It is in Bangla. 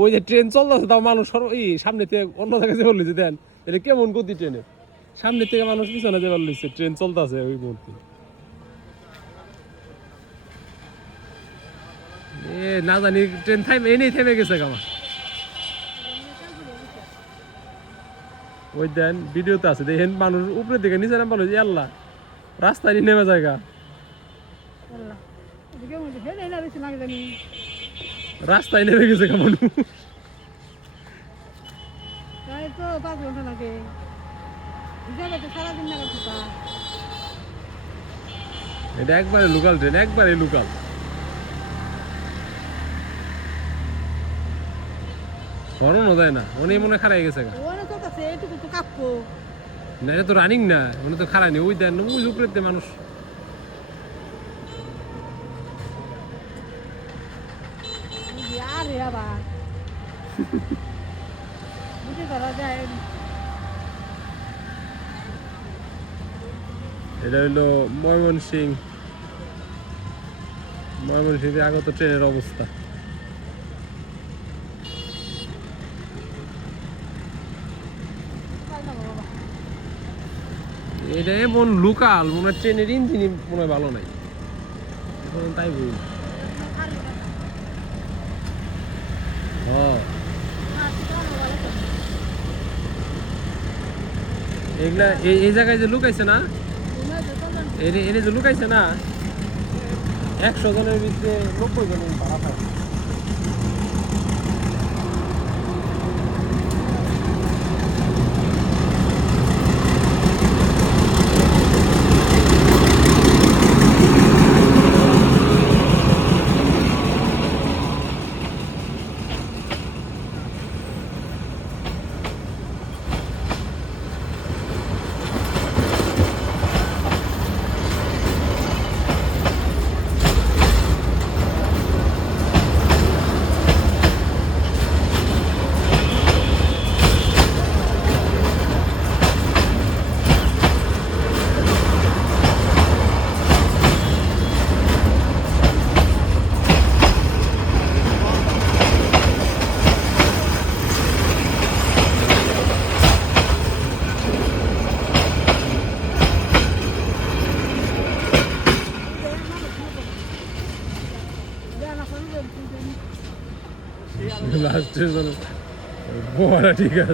ওই যে ট্রেন চলতেছে তাও মানুষ সামনে থেকে অন্য জায়গায় বললি যে দেন এটা কেমন গতি ট্রেনের সামনে থেকে মানুষ পিছনে যে বললিছে ট্রেন চলতেছে ওই মুহূর্তে না জানি ট্রেন এনেই থেমে গেছে আমার ওই দেন ভিডিওতে আছে দেখেন মানুষ উপরের দিকে নিচে নাম বলো যে আল্লাহ রাস্তায় নেমে জায়গা রাস্তায় নেমে গেছে কেমন এটা একবারে লোকাল ট্রেন একবারে লোকাল হরণও যায় না অনেক মনে খারাই গেছে না এটা তো রানিং না মনে তো খারাই নেই ওই দেন ওই উপরের দিয়ে মানুষ এটা হইলো ময়মনসিংহে আগত ট্রেনের অবস্থা এটা এমন লোকাল মনে ট্রেনের ইঞ্জিন মনে হয় ভালো নাই তাই বলি এগুলা এই জায়গায় যে লুকাইছে না এনে যে লুকাইছে না 100 জনের ভিতরে 90 জন ভাড়া পায় লাস্টের বড় ঠিক আছে